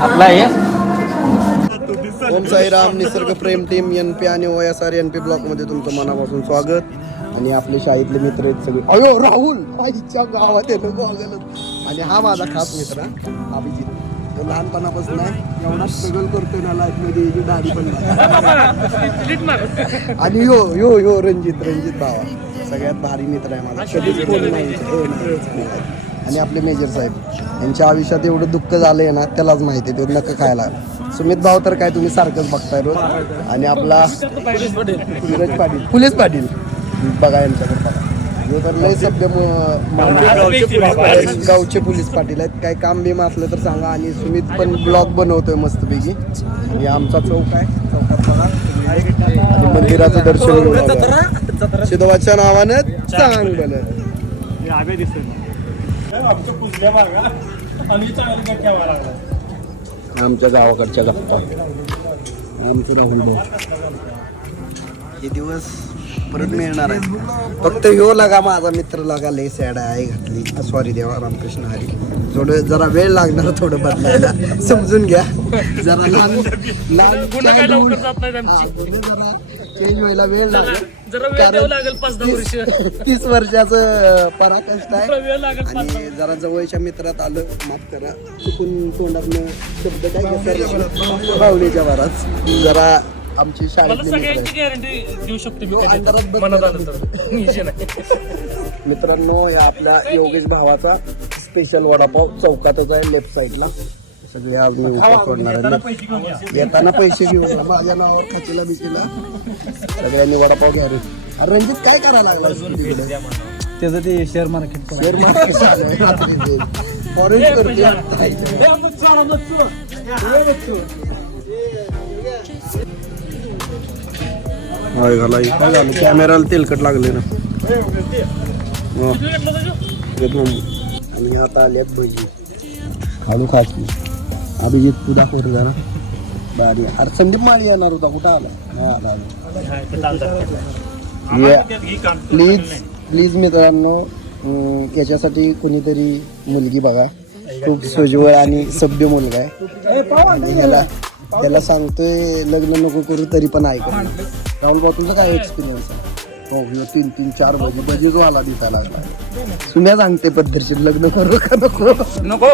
आपला आहे ओम साईराम निसर्ग प्रेम टीम NP आणि OSR NP ब्लॉक मध्ये तुमचं मनापासून स्वागत. आणि आपले शाळेतले मित्र आहेत सगळे. अयो राहुल आईच्या गावात येतो बघायला. आणि हा माझा खास मित्र अभिजित. तो लहानपणापासून आहे एवढा स्ट्रगल करतोय ना लाईफ मध्ये याची दाढी पण नाही. आणि यो रणजित भावा सगळ्यात भारी मित्र आहे माझा. कधीच फोन नाही. आणि आपले मेजर साहेब यांच्या आयुष्यात एवढं दुःख झालंय ना त्यालाच माहिती आहे. ते नक्की खायला सुमित भाऊ तर काय तुम्ही सारखंच बघताय रोज. आणि आपला पोलीस पाटील बघा यांच्याकडे बघा. हे तर लय सभ्य गावचे पोलीस पाटील आहेत. काय काम बिम असलं तर सांगा. आणि सुमित पण ब्लॉग बनवतोय मस्तपैकी. आणि आमचा चौक आहे चौकात बघा. आणि मंदिराचं दर्शन घेऊन शिदवाच्या नावानं चांगलं आमच्या गावाकडच्या गप्पा आमचं राहुल भाऊ. हे दिवस परत मिळणार आहेत. फक्त ह्यो लागा माझा मित्र लागा लय सॅड आहे घातली. सॉरी देवा रामकृष्ण हरी. थोडं जरा वेळ लागणार थोडं बदलायला समजून घ्या. जरा लहान चेंज व्हायला वेळ लागेल. 30 वर्षाचं पराकष्ट आहे. आणि जरा जवळच्या मित्रात आलं माफ करा चुकून तोंडातनं शब्द काय बावलीच्या वरात जरा आमची गॅरंटी देऊ शकतो मित्रांनो या आपल्या योगेश भावाचा स्पेशल वडापाव चौकातच आहे लेफ्ट साईडला. सगळे आज मी सोडणार आहे. येताना पैसे घेऊ माझ्या नावावर खचीला बिचीला सगळ्यांनी वडापाव घ्या. रे रणजित काय करायला लागला त्याचं ते शेअर मार्केट कॅमेराला तेलकट लागले ना. आणि आता आल्यात भजी खालू खाची. अभिजित पुदा करू जरा बारी. अरे संदीप माळी येणार होता कुठं आला. प्लीज मित्रांनो याच्यासाठी कोणीतरी मुलगी बघा. खूप सोजवळ आणि सभ्य मुलगा आहे. त्याला सांगतोय लग्न नको करू तरी पण ऐकत. राहुल भाऊ तुझा काय एक्सपिरियन्स आहे. हो 3-4 भजी जो आला दिसायला लागला. सुन्या सांगते पद्धतशीर लग्न करू का नको.